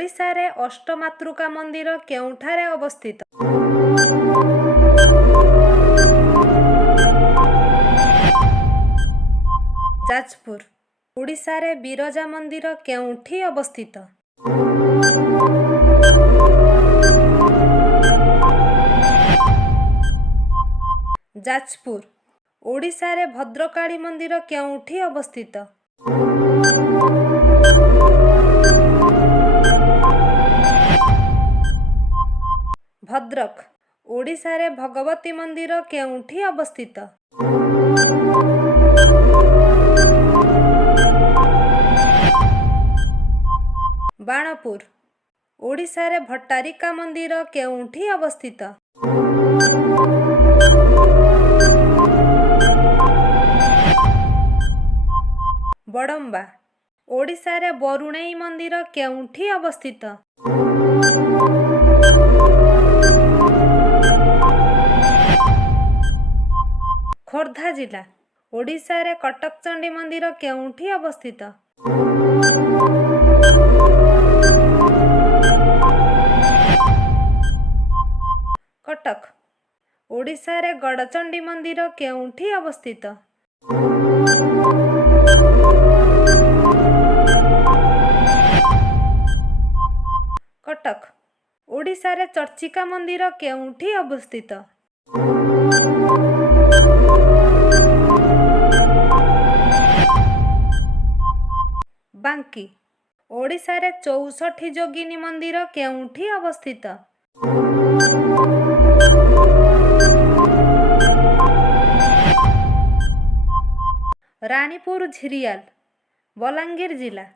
ଓଡ଼ିଶାରେ ଅଷ୍ଟମାତୃକା ମନ୍ଦିର କେଉଁଠାରେ ଅବସ୍ଥିତ? ଯାଜପୁର। ଓଡ଼ିଶାରେ ବିରଜା ମନ୍ଦିର କେଉଁଠି ଅବସ୍ଥିତ? ଯାଜପୁର। ଓଡ଼ିଶାରେ ଭଦ୍ରକାଳୀ ମନ୍ଦିର କେଉଁଠି ଅବସ୍ଥିତ? ଭଦ୍ରକ। ଓଡ଼ିଶାରେ ଭଗବତୀ ମନ୍ଦିର କେଉଁଠି ଅବସ୍ଥିତ? ବାଣପୁର। ଓଡ଼ିଶାରେ ଭଟ୍ଟାରିକା ମନ୍ଦିର କେଉଁଠି ଅବସ୍ଥିତ? ବଡ଼ମ୍ବା। ଓଡ଼ିଶାରେ ବରୁଣେଇ ମନ୍ଦିର କେଉଁଠି ଅବସ୍ଥିତ? ଖୋର୍ଦ୍ଧା ଜିଲ୍ଲା। ଓଡ଼ିଶାରେ କଟକଚଣ୍ଡୀ ମନ୍ଦିର କେଉଁଠି ଅବସ୍ଥିତ? କଟକ। ଓଡ଼ିଶାରେ ଗଡ଼ଚଣ୍ଡୀ ମନ୍ଦିର କେଉଁଠି ଅବସ୍ଥିତ? କଟକ। ଓଡ଼ିଶାରେ ଚର୍ଚ୍ଚିକା ମନ୍ଦିର କେଉଁଠି ଅବସ୍ଥିତ? ବାଙ୍କୀ। ଓଡ଼ିଶାରେ 64 ଯୋଗିନୀ ମନ୍ଦିର କେଉଁଠି ଅବସ୍ଥିତ? ରାଣୀପୁର ଝିରିଆଲ। ବଲାଙ୍ଗୀର ଜିଲ୍ଲା।